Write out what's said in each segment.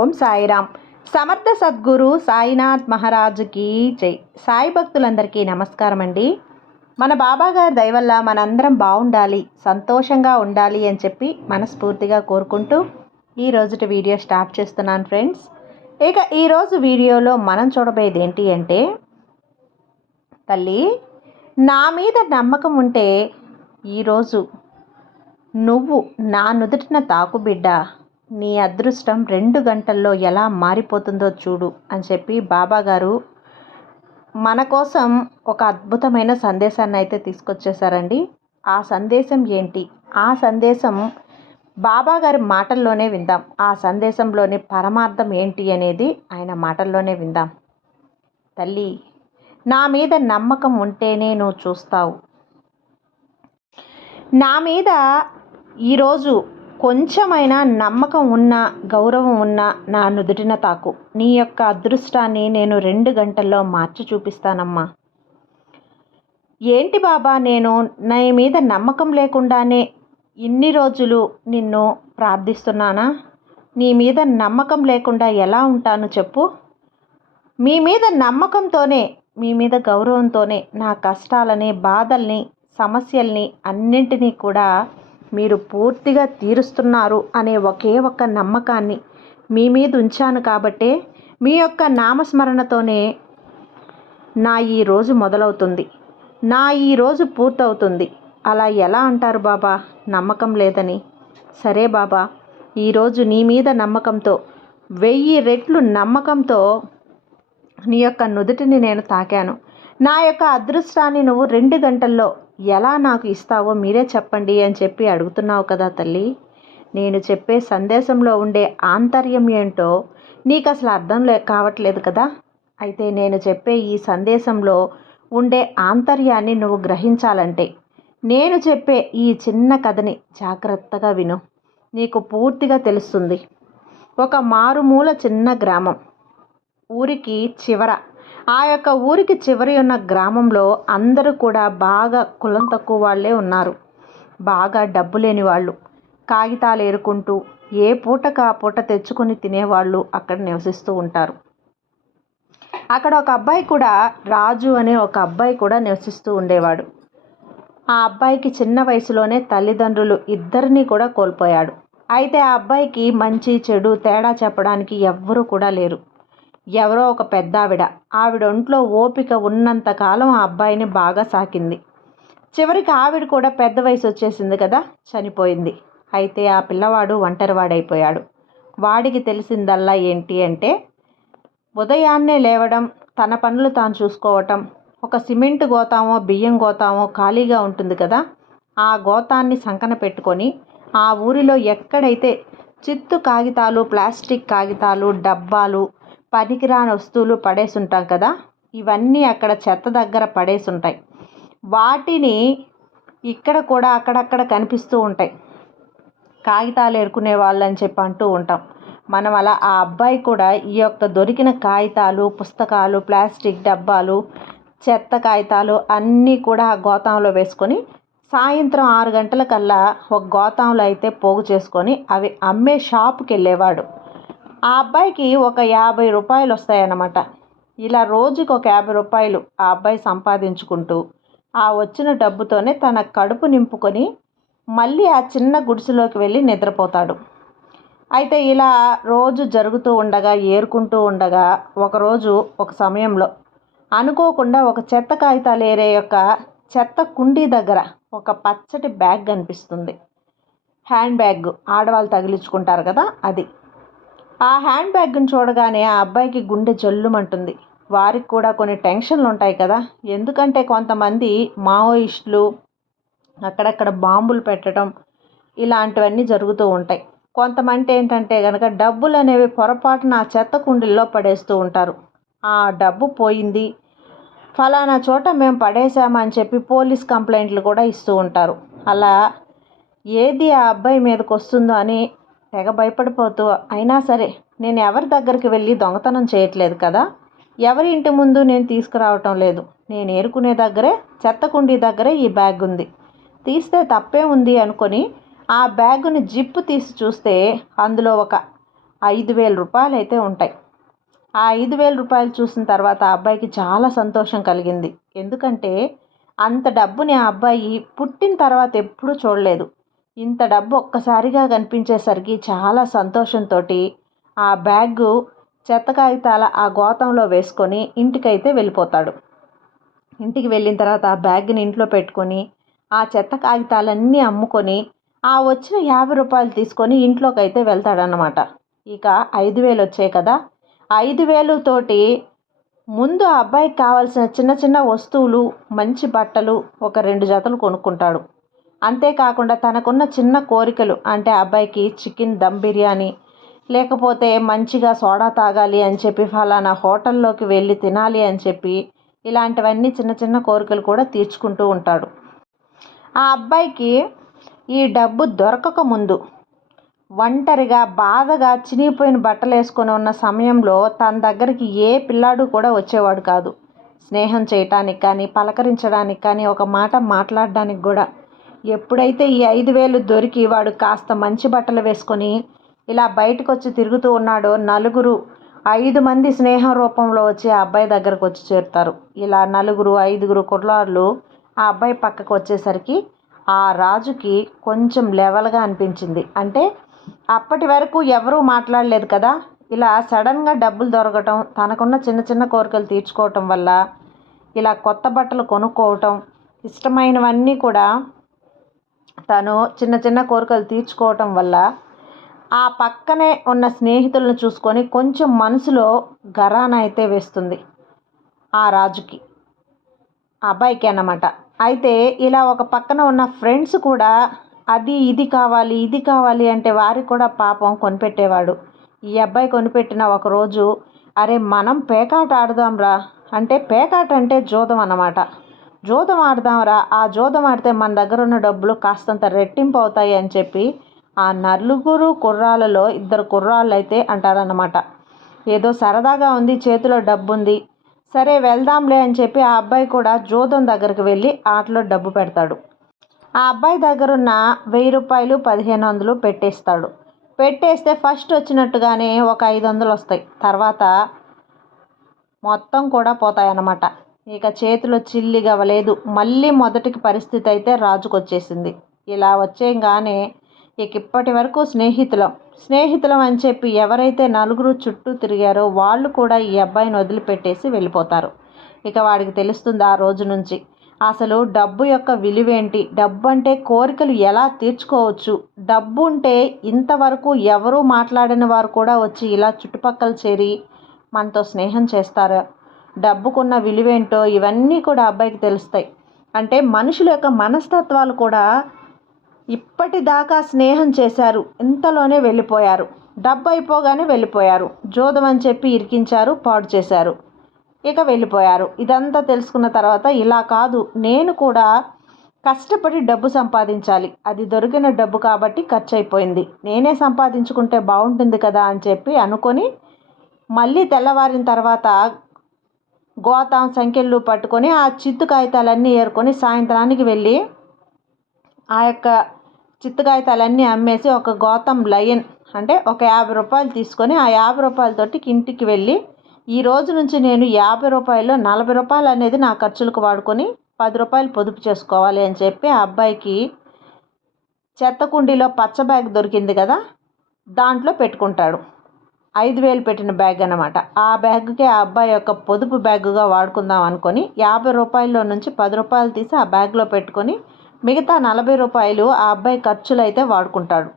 ఓం సాయిరామ్. సమర్థ సద్గురు సాయినాథ్ మహారాజుకి జై. సాయి భక్తులందరికీ నమస్కారం అండి మన బాబా గారి దయ మనందరం బాగుండాలి సంతోషంగా ఉండాలి అని చెప్పి మనస్ఫూర్తిగా కోరుకుంటూ ఈ రోజుటి వీడియో స్టార్ట్ చేస్తున్నాను ఫ్రెండ్స్. ఇక ఈరోజు వీడియోలో మనం చూడబోయేది ఏంటి అంటే తల్లి నా మీద నమ్మకం ఉంటే ఈరోజు నువ్వు నా నుదుటిన తాకు బిడ్డ నీ అదృష్టం రెండు గంటల్లో ఎలా మారిపోతుందో చూడు అని చెప్పి బాబాగారు మన కోసం ఒక అద్భుతమైన సందేశాన్ని అయితే తీసుకొచ్చేసారండి ఆ సందేశం ఏంటి? ఆ సందేశం బాబాగారి మాటల్లోనే విందాం. ఆ సందేశంలోని పరమార్థం ఏంటి అనేది ఆయన మాటల్లోనే విందాం. తల్లి నా మీద నమ్మకం ఉంటేనే నువ్వు చూస్తావు. నా మీద ఈరోజు కొంచెమైనా నమ్మకం ఉన్న గౌరవం ఉన్న నా నుదుటిన తాకు. నీ యొక్క అదృష్టాన్ని నేను రెండు గంటల్లో మార్చి చూపిస్తానమ్మా. ఏంటి బాబా నేను? నా మీద నమ్మకం లేకుండానే ఇన్ని రోజులు నిన్ను ప్రార్థిస్తున్నానా? నీ మీద నమ్మకం లేకుండా ఎలా ఉంటాను చెప్పు. మీ మీద నమ్మకంతోనే మీ మీద గౌరవంతోనే నా కష్టాలని బాధల్ని సమస్యల్ని అన్నింటినీ కూడా మీరు పూర్తిగా తీరుస్తున్నారు అనే ఒకే ఒక్క నమ్మకాన్ని మీ మీద ఉంచాను కాబట్టే మీ యొక్క నామస్మరణతోనే నా ఈ రోజు మొదలవుతుంది. నా ఈ రోజు పూర్తవుతుంది. అలా ఎలా అంటారు బాబా? నమ్మకం లేదని. సరే బాబా ఈరోజు నీ మీద నమ్మకంతో వెయ్యి రెట్లు నమ్మకంతో నీ యొక్క నుదుటిని నేను తాకాను. నా యొక్క అదృష్టాన్ని నువ్వు రెండు గంటల్లో ఎలా నాకు ఇస్తావో మీరే చెప్పండి అని చెప్పి అడుగుతున్నావు కదా తల్లి. నేను చెప్పే సందేశంలో ఉండే ఆంతర్యం ఏంటో నీకు అసలు అర్థం లే కావట్లేదు కదా. అయితే నేను చెప్పే ఈ సందేశంలో ఉండే ఆంతర్యాన్ని నువ్వు గ్రహించాలంటే నేను చెప్పే ఈ చిన్న కథని జాగ్రత్తగా విను. నీకు పూర్తిగా తెలుస్తుంది. ఒక మారుమూల చిన్న గ్రామం. ఊరికి చివర ఆ యొక్క ఊరికి చివరి ఉన్న గ్రామంలో అందరూ కూడా బాగా కులం తక్కువ వాళ్ళే ఉన్నారు. బాగా డబ్బు లేని వాళ్ళు. కాగితాలు ఏరుకుంటూ ఏ పూటకు ఆ పూట తెచ్చుకొని తినేవాళ్ళు అక్కడ నివసిస్తూ ఉంటారు. అక్కడ ఒక అబ్బాయి కూడా రాజు అనే ఒక అబ్బాయి కూడా నివసిస్తూ ఉండేవాడు. ఆ అబ్బాయికి చిన్న వయసులోనే తల్లిదండ్రులు ఇద్దరిని కూడా కోల్పోయాడు. అయితే ఆ అబ్బాయికి మంచి చెడు తేడా చెప్పడానికి ఎవ్వరూ కూడా లేరు. ఎవరో ఒక పెద్ద ఆవిడ ఆవిడ ఒంట్లో ఓపిక ఉన్నంతకాలం ఆ అబ్బాయిని బాగా సాకింది. చివరికి ఆవిడ కూడా పెద్ద వయసు వచ్చేసింది కదా చనిపోయింది. అయితే ఆ పిల్లవాడు ఒంటరివాడైపోయాడు. వాడికి తెలిసిందల్లా ఏంటి అంటే ఉదయాన్నే లేవడం తన పనులు తాను చూసుకోవటం ఒక సిమెంట్ గోతామో బియ్యం గోతామో ఖాళీగా ఉంటుంది కదా ఆ గోతాన్ని సంకన పెట్టుకొని ఆ ఊరిలో ఎక్కడైతే చిత్తు కాగితాలు ప్లాస్టిక్ కాగితాలు డబ్బాలు పనికిరాని వస్తువులు పడేసి ఉంటాం కదా? ఇవన్నీ అక్కడ చెత్త దగ్గర పడేసి ఉంటాయి వాటిని ఇక్కడ కూడా అక్కడక్కడ కనిపిస్తూ ఉంటాయి. కాగితాలు ఏరుకునే వాళ్ళు అని చెప్పి అంటూ ఉంటాం. మనం అలా ఆ అబ్బాయి కూడా ఈ యొక్క దొరికిన కాగితాలు పుస్తకాలు ప్లాస్టిక్ డబ్బాలు చెత్త కాగితాలు అన్నీ కూడా ఆ గోతంలో వేసుకొని సాయంత్రం ఆరు గంటలకల్లా ఒక గోతంలో అయితే పోగు చేసుకొని అవి అమ్మే షాప్కి వెళ్ళేవాడు ఆ అబ్బాయికి ఒక యాభై రూపాయలు వస్తాయన్నమాట. ఇలా రోజుకి ఒక యాభై రూపాయలు ఆ అబ్బాయి సంపాదించుకుంటూ ఆ వచ్చిన డబ్బుతోనే తన కడుపు నింపుకొని మళ్ళీ ఆ చిన్న గుడిసెలోకి వెళ్ళి నిద్రపోతాడు. అయితే ఇలా రోజు జరుగుతూ ఉండగా ఏరుకుంటూ ఉండగా ఒకరోజు ఒక సమయంలో అనుకోకుండా ఒక చెత్త కాగితాలు ఏరే యొక్క చెత్త కుండీ దగ్గర ఒక పచ్చటి బ్యాగ్ కనిపిస్తుంది. హ్యాండ్ బ్యాగ్ ఆడవాళ్ళు తగిలించుకుంటారు కదా అది. ఆ హ్యాండ్ బ్యాగ్ని చూడగానే ఆ అబ్బాయికి గుండె జల్లుమంటుంది. వారికి కూడా కొన్ని టెన్షన్లు ఉంటాయి కదా. ఎందుకంటే కొంతమంది మావోయిస్టులు అక్కడక్కడ బాంబులు పెట్టడం ఇలాంటివన్నీ జరుగుతూ ఉంటాయి. కొంతమంది ఏంటంటే కనుక డబ్బులు అనేవి పొరపాటున ఆ చెత్త కుండీల్లో పడేస్తూ ఉంటారు. ఆ డబ్బు పోయింది. ఫలానా చోట మేము పడేసామని చెప్పి పోలీస్ కంప్లైంట్లు కూడా ఇస్తూ ఉంటారు. అలా ఏది ఆ అబ్బాయి మీదకి వస్తుందో అని తెగ భయపడిపోతూ అయినా సరే నేను ఎవరి దగ్గరికి వెళ్ళి దొంగతనం చేయట్లేదు కదా? ఎవరి ఇంటి ముందు నేను తీసుకురావటం లేదు. నేను ఏరుకునే దగ్గరే చెత్త కుండీ దగ్గరే ఈ బ్యాగ్ ఉంది. తీస్తే తప్పే ఉంది అనుకొని ఆ బ్యాగుని జిప్పు తీసి చూస్తే అందులో ఒక ఐదు వేల రూపాయలు అయితే ఉంటాయి. ఆ ఐదు వేల రూపాయలు చూసిన తర్వాత ఆ అబ్బాయికి చాలా సంతోషం కలిగింది. ఎందుకంటే అంత డబ్బుని ఆ అబ్బాయి పుట్టిన తర్వాత ఎప్పుడూ చూడలేదు. ఇంత డబ్బు ఒక్కసారిగా కనిపించేసరికి చాలా సంతోషంతో ఆ బ్యాగు చెత్త కాగితాల ఆ గోతంలో వేసుకొని ఇంటికైతే వెళ్ళిపోతాడు. ఇంటికి వెళ్ళిన తర్వాత ఆ బ్యాగ్ని ఇంట్లో పెట్టుకొని ఆ చెత్త కాగితాలన్నీ అమ్ముకొని ఆ వచ్చిన యాభై రూపాయలు తీసుకొని ఇంట్లోకి అయితే వెళ్తాడనమాట ఇక ఐదు వేలు వచ్చాయి కదా. ఐదు వేలుతోటి ముందు ఆ అబ్బాయికి కావాల్సిన చిన్న చిన్న వస్తువులు మంచి బట్టలు ఒక రెండు జతలు కొనుక్కుంటాడు. అంతేకాకుండా తనకున్న చిన్న కోరికలు అంటే అబ్బాయికి చికెన్ దమ్ బిర్యానీ లేకపోతే మంచిగా సోడా తాగాలి అని చెప్పి ఫలానా హోటల్లోకి వెళ్ళి తినాలి అని చెప్పి ఇలాంటివన్నీ చిన్న చిన్న కోరికలు కూడా తీర్చుకుంటూ ఉంటాడు. ఆ అబ్బాయికి ఈ డబ్బు దొరకక ముందు ఒంటరిగా బాధగా చినిగిపోయిన బట్టలు వేసుకొని ఉన్న సమయంలో తన దగ్గరికి ఏ పిల్లాడు కూడా వచ్చేవాడు కాదు. స్నేహం చేయటానికి కానీ పలకరించడానికి కానీ ఒక మాట మాట్లాడడానికి కూడా ఎప్పుడైతే ఈ ఐదు వేలు దొరికి వాడు కాస్త మంచి బట్టలు వేసుకొని ఇలా బయటకు వచ్చి తిరుగుతూ ఉన్నాడో నలుగురు ఐదు మంది స్నేహం రూపంలో వచ్చి ఆ అబ్బాయి దగ్గరకు వచ్చి చేరుతారు. ఇలా నలుగురు ఐదుగురు కుర్రాళ్ళు ఆ అబ్బాయి పక్కకు వచ్చేసరికి ఆ రాజుకి కొంచెం లెవెల్గా అనిపించింది. అంటే అప్పటి వరకు ఎవరూ మాట్లాడలేదు కదా. ఇలా సడన్గా డబ్బులు దొరకటం తనకున్న చిన్న చిన్న కోరికలు తీర్చుకోవటం వల్ల ఇలా కొత్త బట్టలు కొనుక్కోవటం ఇష్టమైనవన్నీ కూడా తను చిన్న చిన్న కోరికలు తీర్చుకోవటం వల్ల ఆ పక్కనే ఉన్న స్నేహితులను చూసుకొని కొంచెం మనసులో గరాన అయితే వేస్తుంది ఆ రాజుకి ఆ అబ్బాయికి అన్నమాట. అయితే ఇలా ఒక పక్కన ఉన్న ఫ్రెండ్స్ కూడా అది ఇది కావాలి ఇది కావాలి అంటే వారికి కూడా పాపం కొనిపెట్టేవాడు. ఈ అబ్బాయి కొనిపెట్టిన ఒకరోజు అరే మనం పేకాట ఆడదాంరా. అంటే పేకాట అంటే జోదం అన్నమాట. జోదం ఆడదాంరా ఆ జోదం ఆడితే మన దగ్గర ఉన్న డబ్బులు కాస్తంత రెట్టింపు అవుతాయి అని చెప్పి ఆ నలుగురు కుర్రాళ్ళలో ఇద్దరు కుర్రాళ్ళు అయితే అంటారన్నమాట. ఏదో సరదాగా ఉంది చేతిలో డబ్బు ఉంది సరే వెళ్దాంలే అని చెప్పి ఆ అబ్బాయి కూడా జోదం దగ్గరికి వెళ్ళి ఆటలో డబ్బు పెడతాడు. ఆ అబ్బాయి దగ్గర ఉన్న వెయ్యి రూపాయలు పదిహేను వందలు పెట్టేస్తాడు. పెట్టేస్తే ఫస్ట్ వచ్చినట్టుగానే ఒక ఐదు వందలు వస్తాయి. తర్వాత మొత్తం కూడా పోతాయి అన్నమాట ఇక చేతిలో చిల్లిగా మళ్ళీ మొదటికి పరిస్థితి అయితే రాజుకు వచ్చేసింది ఇలా వచ్చేగానే ఇక ఇప్పటి వరకు స్నేహితులం. స్నేహితులం అని చెప్పి ఎవరైతే నలుగురు చుట్టూ తిరిగారో వాళ్ళు కూడా ఈ అబ్బాయిని వదిలిపెట్టేసి వెళ్ళిపోతారు. ఇక వాడికి తెలుస్తుంది ఆ రోజు నుంచి. అసలు డబ్బు యొక్క విలువేంటి? డబ్బు అంటే కోరికలు ఎలా తీర్చుకోవచ్చు? డబ్బు ఉంటే ఇంతవరకు ఎవరూ మాట్లాడిన వారు కూడా వచ్చి ఇలా చుట్టుపక్కల చేరి మనతో స్నేహం చేస్తారు? డబ్బుకున్న విలువేంటో ఇవన్నీ కూడా అబ్బాయికి తెలుస్తాయి. అంటే మనుషుల యొక్క మనస్తత్వాలు కూడా ఇప్పటిదాకా స్నేహం చేశారు. ఇంతలోనే వెళ్ళిపోయారు. డబ్బు అయిపోగానే వెళ్ళిపోయారు. జోదం అని చెప్పి ఇరికించారు పాడు చేశారు. ఇక వెళ్ళిపోయారు. ఇదంతా తెలుసుకున్న తర్వాత ఇలా కాదు నేను కూడా కష్టపడి డబ్బు సంపాదించాలి. అది దొరికిన డబ్బు కాబట్టి ఖర్చు అయిపోయింది నేనే సంపాదించుకుంటే బాగుంటుంది కదా అని చెప్పి అనుకొని మళ్ళీ తెల్లవారిన తర్వాత గోతాం సంఖ్యలు పట్టుకొని ఆ చిత్తు కాగితాలన్నీ ఏరుకొని సాయంత్రానికి వెళ్ళి ఆ యొక్క చిత్తు కాగితాలన్నీ అమ్మేసి ఒక గోతం లయన్ అంటే ఒక యాభై రూపాయలు తీసుకొని ఆ యాభై రూపాయలతోటి ఇంటికి వెళ్ళి ఈ రోజు నుంచి నేను యాభై రూపాయలు నలభై రూపాయలు అనేది నా ఖర్చులకు వాడుకొని పది రూపాయలు పొదుపు చేసుకోవాలి అని చెప్పి ఆ అబ్బాయికి చెత్త కుండీలో పచ్చ బ్యాగ్ దొరికింది కదా దాంట్లో పెట్టుకుంటాడు. ఐదు వేలు పెట్టిన బ్యాగ్ అనమాట ఆ బ్యాగ్కి ఆ అబ్బాయి యొక్క పొదుపు బ్యాగుగా వాడుకుందాం అనుకొని యాభై రూపాయల్లో నుంచి పది రూపాయలు తీసి ఆ బ్యాగ్లో పెట్టుకొని మిగతా నలభై రూపాయలు ఆ అబ్బాయి ఖర్చులు అయితే వాడుకుంటాడు.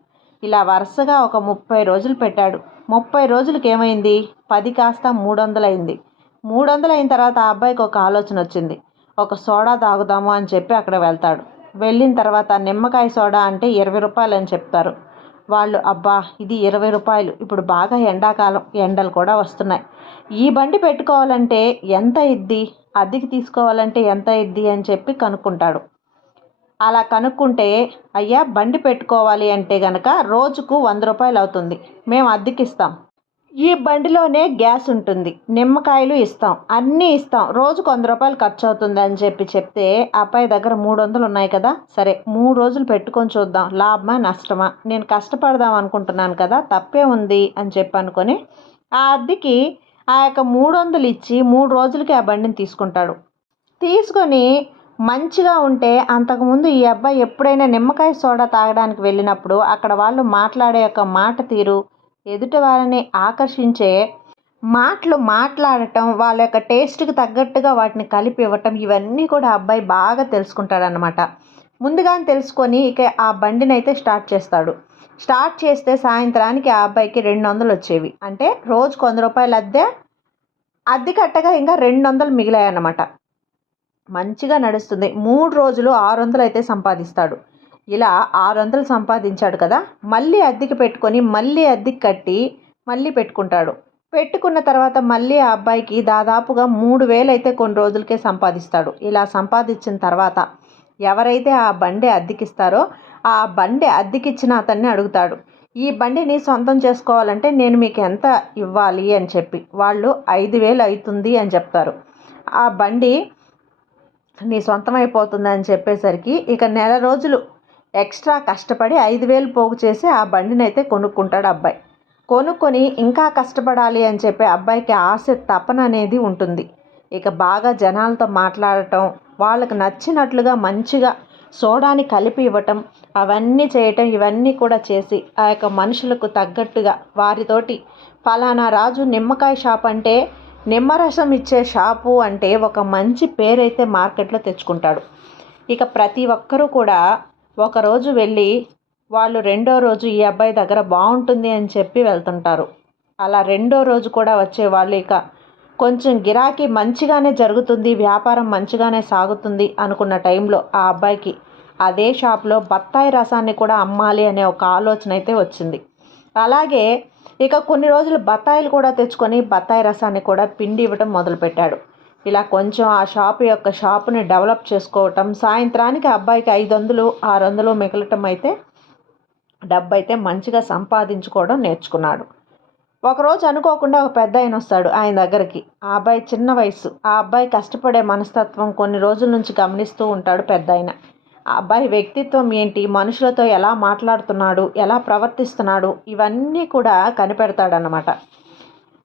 ఇలా వరుసగా ఒక ముప్పై రోజులు పెట్టాడు. ముప్పై రోజులకి ఏమైంది? పది కాస్త మూడు వందలైంది మూడు వందలు అయిన తర్వాత ఆ అబ్బాయికి ఒక ఆలోచన వచ్చింది. ఒక సోడా తాగుదాము అని చెప్పి అక్కడ వెళ్తాడు. వెళ్ళిన తర్వాత నిమ్మకాయ సోడా అంటే ఇరవై రూపాయలు అని చెప్తారు. వాళ్ళు అబ్బా ఇది ఇరవై రూపాయలు. ఇప్పుడు బాగా ఎండాకాలం ఎండలు కూడా వస్తున్నాయి. ఈ బండి పెట్టుకోవాలంటే ఎంత ఇద్ది? అద్దెకి తీసుకోవాలంటే ఎంత ఇద్ది? అని చెప్పి కనుక్కుంటాడు. అలా కనుక్కుంటే అయ్యా బండి పెట్టుకోవాలి అంటే గనక రోజుకు వంద రూపాయలు అవుతుంది. మేము అద్దెకిస్తాం. ఈ బండిలోనే గ్యాస్ ఉంటుంది. నిమ్మకాయలు ఇస్తాం. అన్నీ ఇస్తాం. రోజుకు వంద రూపాయలు ఖర్చు అవుతుంది అని చెప్పి చెప్తే అబ్బాయి దగ్గర మూడు వందలు ఉన్నాయి కదా? సరే మూడు రోజులు పెట్టుకొని చూద్దాం. లాభమా నష్టమా? నేను కష్టపడదాం అనుకుంటున్నాను కదా? తప్పే ఉంది అని చెప్పి అనుకొని ఆ అద్దెకి ఆ యొక్క మూడు వందలు ఇచ్చి మూడు రోజులకి ఆ బండిని తీసుకుంటాడు. తీసుకొని మంచిగా ఉంటే అంతకుముందు ఈ అబ్బాయి ఎప్పుడైనా నిమ్మకాయ సోడా తాగడానికి వెళ్ళినప్పుడు అక్కడ వాళ్ళు మాట్లాడే యొక్క మాట తీరు ఎదుటి వారిని ఆకర్షించే మాటలు మాట్లాడటం వాళ్ళ యొక్క టేస్ట్కి తగ్గట్టుగా వాటిని కలిపి ఇవ్వటం ఇవన్నీ కూడా అబ్బాయి బాగా తెలుసుకుంటాడనమాట ముందుగానే తెలుసుకొని ఇక ఆ బండిని అయితే స్టార్ట్ చేస్తాడు. స్టార్ట్ చేస్తే సాయంత్రానికి ఆ అబ్బాయికి రెండు వందలు వచ్చేవి. అంటే రోజుకు వంద రూపాయలు అద్దె అద్దె కట్టగా ఇంకా రెండు వందలు మిగిలాయి అన్నమాట మంచిగా నడుస్తుంది. మూడు రోజులు ఆరు వందలు అయితే సంపాదిస్తాడు. ఇలా ఆరు వందలు సంపాదించాడు కదా మళ్ళీ అద్దెకి పెట్టుకొని మళ్ళీ అద్దెకి కట్టి మళ్ళీ పెట్టుకుంటాడు. పెట్టుకున్న తర్వాత మళ్ళీ ఆ అబ్బాయికి దాదాపుగా మూడు వేలు అయితే కొన్ని రోజులకే సంపాదిస్తాడు. ఇలా సంపాదించిన తర్వాత ఎవరైతే ఆ బండి అద్దెకిస్తారో ఆ బండి అద్దెకిచ్చిన అతన్ని అడుగుతాడు. ఈ బండిని సొంతం చేసుకోవాలంటే నేను మీకు ఎంత ఇవ్వాలి అని చెప్పి. వాళ్ళు ఐదు వేలు అవుతుంది అని చెప్తారు. ఆ బండి నీ సొంతం అయిపోతుంది అని చెప్పేసరికి ఇక నెల రోజులు ఎక్స్ట్రా కష్టపడి ఐదు వేలు పోగు చేసి ఆ బండిని అయితే కొనుక్కుంటాడు అబ్బాయి. కొనుక్కొని ఇంకా కష్టపడాలి అని చెప్పి అబ్బాయికి ఆశ తపన అనేది ఉంటుంది. ఇక బాగా జనాలతో మాట్లాడటం వాళ్ళకు నచ్చినట్లుగా మంచిగా సోడాని కలిపి ఇవ్వటం అవన్నీ చేయటం ఇవన్నీ కూడా చేసి ఆ యొక్క మనుషులకు తగ్గట్టుగా వారితోటి ఫలానా రాజు నిమ్మకాయ షాప్ అంటే నిమ్మరసం ఇచ్చే షాపు అంటే ఒక మంచి పేరైతే మార్కెట్లో తెచ్చుకుంటాడు. ఇక ప్రతి ఒక్కరూ కూడా ఒకరోజు వెళ్ళి వాళ్ళు రెండో రోజు ఈ అబ్బాయి దగ్గర బాగుంటుంది అని చెప్పి వెళ్తుంటారు. అలా రెండో రోజు కూడా వచ్చే వాళ్ళు ఇక కొంచెం గిరాకీ మంచిగానే జరుగుతుంది వ్యాపారం మంచిగానే సాగుతుంది అనుకున్న టైంలో ఆ అబ్బాయికి అదే షాప్లో బత్తాయి రసాన్ని కూడా అమ్మాలి అనే ఒక ఆలోచన అయితే వచ్చింది. అలాగే ఇక కొన్ని రోజులు బత్తాయిలు కూడా తెచ్చుకొని బత్తాయి రసాన్ని కూడా పిండి ఇవ్వటం మొదలుపెట్టాడు. ఇలా కొంచెం ఆ షాప్ యొక్క షాపుని డెవలప్ చేసుకోవటం సాయంత్రానికి అబ్బాయికి ఐదు వందలు ఆరు వందలు మిగలటం అయితే డబ్బు అయితే మంచిగా సంపాదించుకోవడం నేర్చుకున్నాడు. ఒకరోజు అనుకోకుండా ఒక పెద్ద ఆయన వస్తాడు ఆయన దగ్గరికి. ఆ అబ్బాయి చిన్న వయసు ఆ అబ్బాయి కష్టపడే మనస్తత్వం కొన్ని రోజుల నుంచి గమనిస్తూ ఉంటాడు పెద్ద ఆయన. ఆ అబ్బాయి వ్యక్తిత్వం ఏంటి? మనుషులతో ఎలా మాట్లాడుతున్నాడు? ఎలా ప్రవర్తిస్తున్నాడు? ఇవన్నీ కూడా కనిపెడతాడనమాట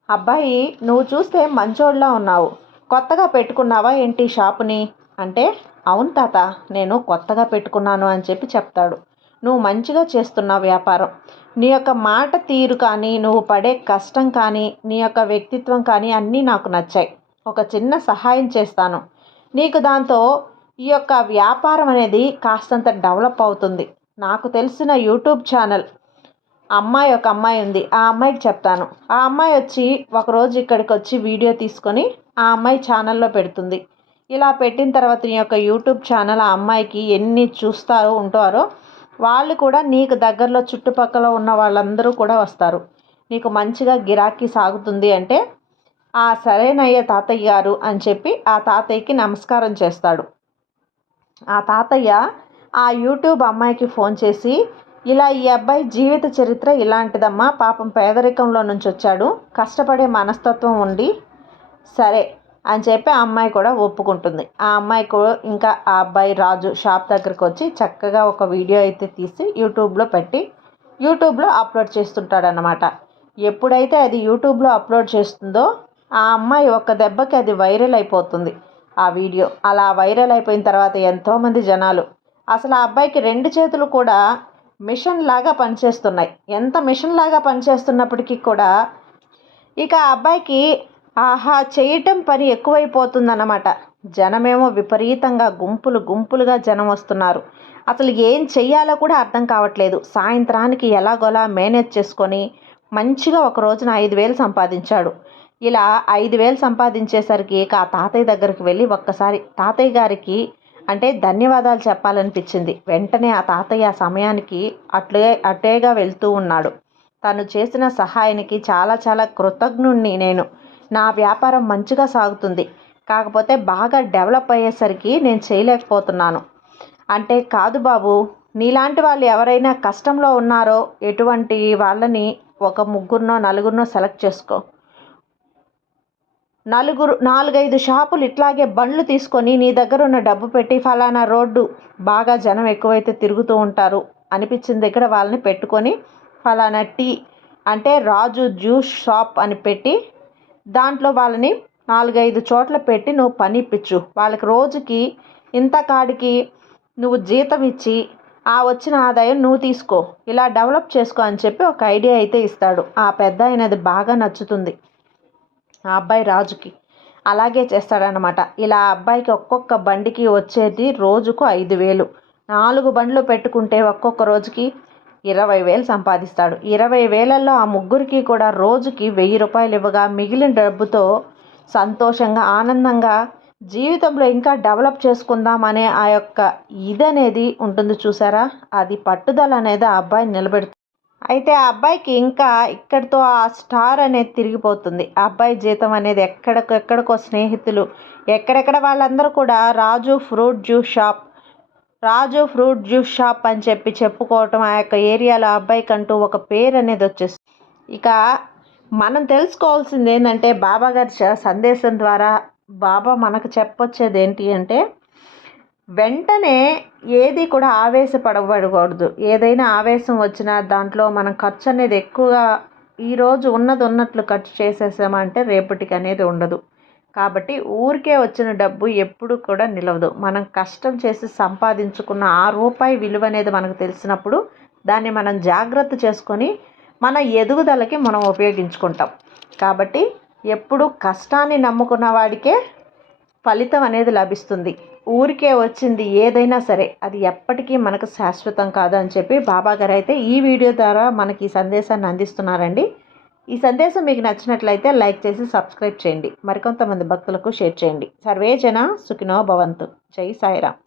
అబ్బాయి నువ్వు చూస్తే మంచోళ్ళలా ఉన్నావు. కొత్తగా పెట్టుకున్నావా ఏంటి షాపుని? అంటే అవును తాత నేను కొత్తగా పెట్టుకున్నాను అని చెప్పి చెప్తాడు. నువ్వు మంచిగా చేస్తున్నావు వ్యాపారం. నీ యొక్క మాట తీరు కానీ నువ్వు పడే కష్టం కానీ నీ యొక్క వ్యక్తిత్వం కానీ అన్నీ నాకు నచ్చాయి. ఒక చిన్న సహాయం చేస్తాను. నీకు దాంతో ఈ యొక్క వ్యాపారం అనేది కాస్తంత డెవలప్ అవుతుంది. నాకు తెలిసిన యూట్యూబ్ ఛానల్ అమ్మాయి ఒక అమ్మాయి ఉంది. ఆ అమ్మాయికి చెప్తాను. ఆ అమ్మాయి వచ్చి ఒకరోజు ఇక్కడికి వచ్చి వీడియో తీసుకొని ఆ అమ్మాయి ఛానల్లో పెడుతుంది. ఇలా పెట్టిన తర్వాత నీ యొక్క యూట్యూబ్ ఛానల్ ఆ అమ్మాయికి ఎన్ని చూస్తారో ఉంటారో వాళ్ళు కూడా నీకు దగ్గరలో చుట్టుపక్కల ఉన్న వాళ్ళందరూ కూడా వస్తారు. నీకు మంచిగా గిరాకీ సాగుతుంది అంటే ఆ సరేనయ్య తాతయ్య గారు అని చెప్పి ఆ తాతయ్యకి నమస్కారం చేస్తాడు. ఆ తాతయ్య ఆ యూట్యూబ్ అమ్మాయికి ఫోన్ చేసి ఇలా ఈ అబ్బాయి జీవిత చరిత్ర ఇలాంటిదమ్మా. పాపం పేదరికంలో నుంచి వచ్చాడు కష్టపడే మనస్తత్వం ఉండి సరే అని చెప్పి ఆ అమ్మాయి కూడా ఒప్పుకుంటుంది. ఆ అమ్మాయి ఇంకా ఆ అబ్బాయి రాజు షాప్ దగ్గరకు వచ్చి చక్కగా ఒక వీడియో అయితే తీసి యూట్యూబ్లో పెట్టి యూట్యూబ్లో అప్లోడ్ చేస్తుంటాడనమాట ఎప్పుడైతే అది యూట్యూబ్లో అప్లోడ్ చేస్తుందో ఆ అమ్మాయి ఒక దెబ్బకి అది వైరల్ అయిపోతుంది ఆ వీడియో. అలా వైరల్ అయిపోయిన తర్వాత ఎంతోమంది జనాలు. అసలు ఆ అబ్బాయికి రెండు చేతులు కూడా మిషన్ లాగా పనిచేస్తున్నాయి. ఎంత మిషన్ లాగా పనిచేస్తున్నప్పటికీ కూడా ఇక ఆ అబ్బాయికి ఆహా చేయటం పని ఎక్కువైపోతుందన్నమాట. జనమేమో విపరీతంగా గుంపులు గుంపులుగా జనం వస్తున్నారు. అసలు ఏం చెయ్యాలో కూడా అర్థం కావట్లేదు. సాయంత్రానికి ఎలాగోలా మేనేజ్ చేసుకొని మంచిగా ఒక రోజున ఐదు వేలు సంపాదించాడు. ఇలా ఐదు వేలు సంపాదించేసరికి ఇక ఆ తాతయ్య దగ్గరికి వెళ్ళి ఒక్కసారి తాతయ్య గారికి అంటే ధన్యవాదాలు చెప్పాలనిపించింది. వెంటనే ఆ తాతయ్య ఆ సమయానికి అట్లే అట్టేగా వెళ్తూ ఉన్నాడు. తను చేసిన సహాయానికి చాలా చాలా కృతజ్ఞుణ్ణి నేను. నా వ్యాపారం మంచిగా సాగుతుంది. కాకపోతే బాగా డెవలప్ అయ్యేసరికి నేను చేయలేకపోతున్నాను. అంటే కాదు బాబు నీలాంటి వాళ్ళు ఎవరైనా కష్టంలో ఉన్నారో ఎటువంటి వాళ్ళని ఒక ముగ్గురునో నలుగురినో సెలెక్ట్ చేసుకో. నలుగురు నాలుగైదు షాపులు ఇట్లాగే బండ్లు తీసుకొని నీ దగ్గర ఉన్న డబ్బు పెట్టి ఫలానా రోడ్డు బాగా జనం ఎక్కువైతే తిరుగుతూ ఉంటారు. అనిపించిన దగ్గర వాళ్ళని పెట్టుకొని ఫలానా టీ అంటే రాజు జ్యూస్ షాప్ అని పెట్టి దాంట్లో వాళ్ళని నాలుగైదు చోట్ల పెట్టి నువ్వు పని ఇప్పించు వాళ్ళకి రోజుకి ఇంత కాడికి నువ్వు జీతం ఇచ్చి ఆ వచ్చిన ఆదాయం నువ్వు తీసుకో. ఇలా డెవలప్ చేసుకో అని చెప్పి ఒక ఐడియా అయితే ఇస్తాడు. ఆ పెద్ద ఆయనది బాగా నచ్చుతుంది. ఆ అబ్బాయి రాజుకి. అలాగే చేస్తాడనమాట ఇలా అబ్బాయికి ఒక్కొక్క బండికి వచ్చేది రోజుకు ఐదు వేలు. నాలుగు బండ్లు పెట్టుకుంటే ఒక్కొక్క రోజుకి ఇరవై వేలు సంపాదిస్తాడు. ఇరవై వేలల్లో ఆ ముగ్గురికి కూడా రోజుకి వెయ్యి రూపాయలు ఇవ్వగా మిగిలిన డబ్బుతో సంతోషంగా ఆనందంగా జీవితంలో ఇంకా డెవలప్ చేసుకుందాం అనే ఆ యొక్క ఇది అనేది ఉంటుంది చూసారా? అది పట్టుదల అనేది ఆ అబ్బాయిని నిలబెడుతుంది అయితే ఆ అబ్బాయికి ఇంకా ఇక్కడితో ఆ స్టార్ అనేది తిరిగిపోతుంది. ఆ అబ్బాయి జీతం అనేది ఎక్కడికెక్కడికో స్నేహితులు ఎక్కడెక్కడ వాళ్ళందరూ కూడా Raju fruit juice shop Raju fruit juice shop అని చెప్పి చెప్పుకోవటం ఆ యొక్క ఏరియాలో ఆ అబ్బాయికి అంటూ ఒక పేరు అనేది వచ్చేస్తుంది. ఇక మనం తెలుసుకోవాల్సింది ఏంటంటే బాబా గారి సందేశం ద్వారా బాబా మనకు చెప్పొచ్చేది ఏంటి అంటే వెంటనే ఏది కూడా ఆవేశపడబడకూడదు. ఏదైనా ఆవేశం వచ్చినా దాంట్లో మనం ఖర్చు అనేది ఎక్కువగా ఈరోజు ఉన్నది ఉన్నట్లు ఖర్చు చేసేసామంటే రేపటికి అనేది ఉండదు. కాబట్టి ఊరికే వచ్చిన డబ్బు ఎప్పుడు కూడా నిలవదు. మనం కష్టం చేసి సంపాదించుకున్న ఆ రూపాయి విలువ అనేది మనకు తెలిసినప్పుడు దాన్ని మనం జాగ్రత్త చేసుకొని మన ఎదుగుదలకి మనం ఉపయోగించుకుంటాం. కాబట్టి ఎప్పుడు కష్టాన్ని నమ్ముకున్న వాడికే ఫలితం అనేది లభిస్తుంది. ఊరికే వచ్చింది ఏదైనా సరే అది ఎప్పటికీ మనకు శాశ్వతం కాదు అని చెప్పి బాబా గారు అయితే ఈ వీడియో ద్వారా మనకి ఈ సందేశాన్ని అందిస్తున్నారండి. ఈ సందేశం మీకు నచ్చినట్లయితే లైక్ చేసి సబ్స్క్రైబ్ చేయండి. మరికొంతమంది భక్తులకు షేర్ చేయండి. సర్వే జన సుఖినో భవంతు. జై సాయిరామ్.